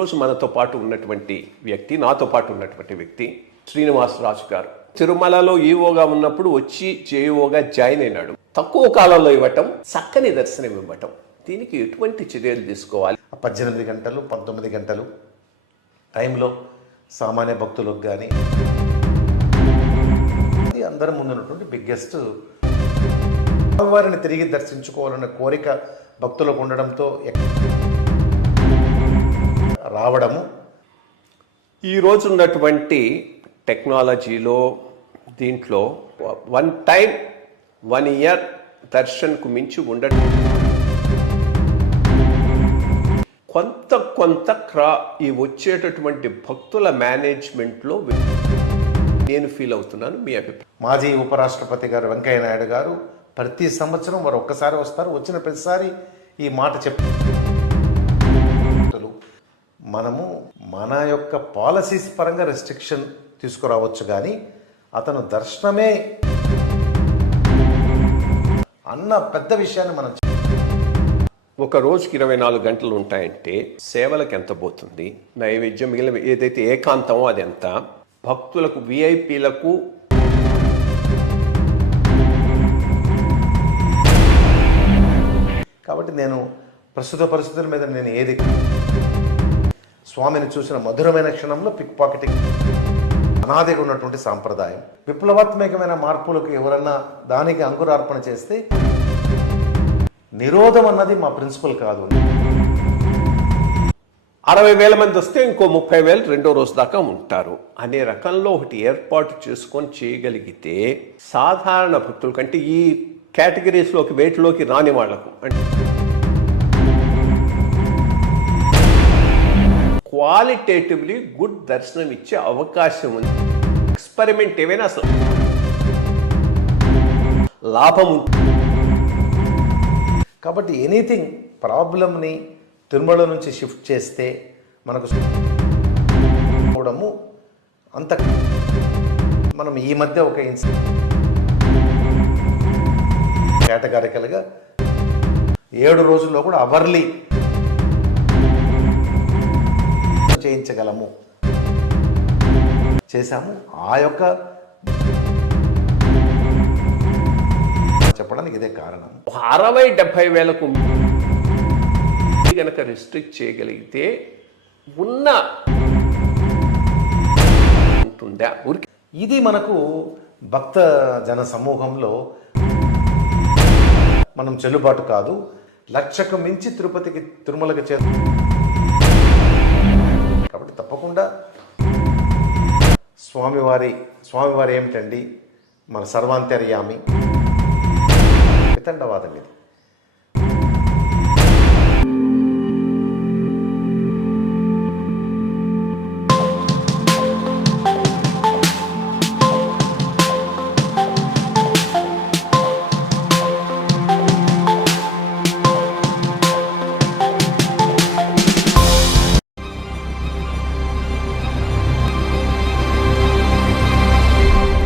ఈరోజు మనతో పాటు ఉన్నటువంటి వ్యక్తి, నాతో పాటు ఉన్నటువంటి వ్యక్తి శ్రీనివాసరాజు గారు. తిరుమలలో ఈవోగా ఉన్నప్పుడు వచ్చి జేఈఓగా జాయిన్ అయినాడు. తక్కువ కాలంలో ఇవ్వటం, చక్కని దర్శనం ఇవ్వటం, దీనికి ఎటువంటి చర్యలు తీసుకోవాలి? 18 గంటలు 19 గంటలు టైంలో సామాన్య భక్తులకు కానీ అందరి ముందున్నటువంటి బిగ్గెస్ట్ వారిని తిరిగి దర్శించుకోవాలన్న కోరిక భక్తులకు ఉండడంతో రావడము. ఈరోజు ఉన్నటువంటి టెక్నాలజీలో దీంట్లో 1 టైం 1 ఇయర్ దర్శన్కు మించి ఉండడం కొంత ఈ వచ్చేటటువంటి భక్తుల మేనేజ్మెంట్లో నేను ఫీల్ అవుతున్నాను. మీ అభిప్రాయం? మాజీ ఉపరాష్ట్రపతి గారు వెంకయ్య నాయుడు గారు ప్రతి సంవత్సరం వారు ఒక్కసారి వస్తారు, వచ్చిన ప్రతిసారి ఈ మాట మనము మన యొక్క పాలసీస్ పరంగా రెస్ట్రిక్షన్ తీసుకురావచ్చు, కానీ అతను దర్శనమే అన్న పెద్ద విషయాన్ని మనం ఒక రోజుకి 24 గంటలు ఉంటాయంటే సేవలకు ఎంత పోతుంది? నైవేద్యం మిగిలిన ఏదైతే ఏకాంతమో అది ఎంత? భక్తులకు విఐపీలకు కాబట్టి నేను ప్రస్తుత పరిస్థితుల మీద నేను ఏది స్వామిని చూసిన మధురమైన క్షణంలో పిక్ పాకెటింగ్ అనాదిగా ఉన్నటువంటి సాంప్రదాయం. విప్లవాత్మకమైన మార్పులకు ఎవరన్నా దానికి అంకురార్పణ చేస్తే నిరోధం అన్నది మా ప్రిన్సిపల్ కాదు. 60,000 మంది వస్తే ఇంకో 30,000 రెండో రోజు దాకా ఉంటారు అనే రకంలో ఒకటి ఏర్పాటు చేసుకొని చేయగలిగితే సాధారణ భక్తుల కంటే ఈ కేటగిరీస్లోకి వేటిలోకి రాని వాళ్లకు అంటే క్వాలిటేటివ్లీ గుడ్ దర్శనం ఇచ్చే అవకాశం ఉంది. ఎక్స్పెరిమెంట్ ఏమైనా అసలు లాభం ఉంటుంది. కాబట్టి ఎనీథింగ్ ప్రాబ్లమ్ని తిరుమల నుంచి షిఫ్ట్ చేస్తే మనకు కూడము అంత. మనం ఈ మధ్య ఒక కేటగారికల్గా 7 రోజుల్లో కూడా అవర్లీ చేయించగలము చేశాము. ఆ యొక్క చెప్పడానికి ఇదే కారణం. 60,000-70,000 వేలకు కనుక రిస్ట్రిక్ట్ చేయగలిగితే ఉన్న ఉంటుందా? ఇది మనకు భక్త జన సమూహంలో మనం చెల్లుబాటు కాదు. 1,00,000కు మించి తిరుపతికి తిరుమలకి కాబట్టి తప్పకుండా స్వామివారి ఏమిటండి, మన సర్వాంతర్యామి వితండవాదం ఇది.